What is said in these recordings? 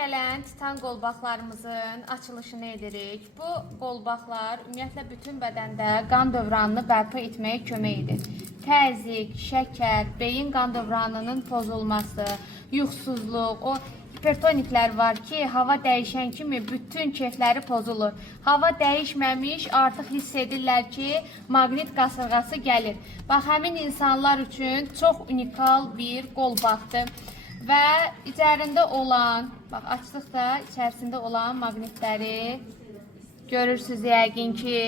gələn titan qolbaqlarımızın açılışını edirik. Bu qolbaqlar ümumiyyətlə bütün bədəndə qan dövranını bərpa etməyə kömək edir. Təzyiq, şəkər, beyin qan dövranının pozulması, yuxusuzluq, o hipertoniklər var ki, hava dəyişən kimi bütün keyfləri pozulur. Hava dəyişməmiş artıq hiss edirlər ki, maqnit qasırğası gəlir. Bax, həmin insanlar üçün çox unikal bir qolbaqdır. Və içərisində olan, bax açdıqda içərisində olan maqnitləri görürsünüz yəqin ki.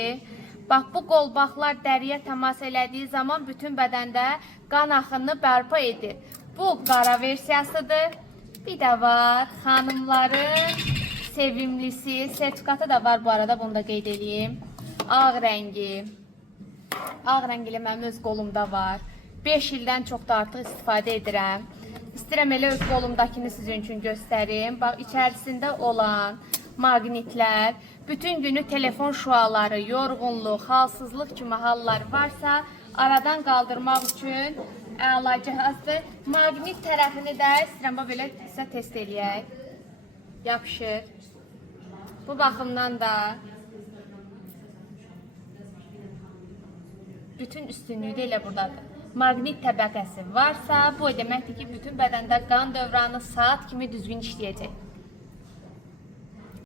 Bax, bu qolbaqlar dəriyə təmas elədiyi zaman bütün bədəndə qan axınını bərpa edir. Bu qara versiyasıdır. Bir də var xanımların sevimlisi, sertifikatı da var bu arada, bunu da qeyd edeyim. Ağ rəngi. Ağ rəngilə mənim öz qolumda var. 5 ildən çox da artıq istifadə edirəm. İstəyirəm elə öz qolumdakini sizin üçün göstərim. Bax, içərisində olan maqnitlər, bütün günü telefon şüaları, yorğunluq, halsızlıq kimi hallar varsa, aradan qaldırmaq üçün əla cihazdır. Maqnit tərəfini də istəyirəm, belə sizə test eləyək. Yapışır. Bu baxımdan da bütün üstünlüyü də elə buradadır. Maqnit təbəqəsi varsa, bu deməkdir ki, bütün bədəndə qan dövranı saat kimi düzgün işləyəcək.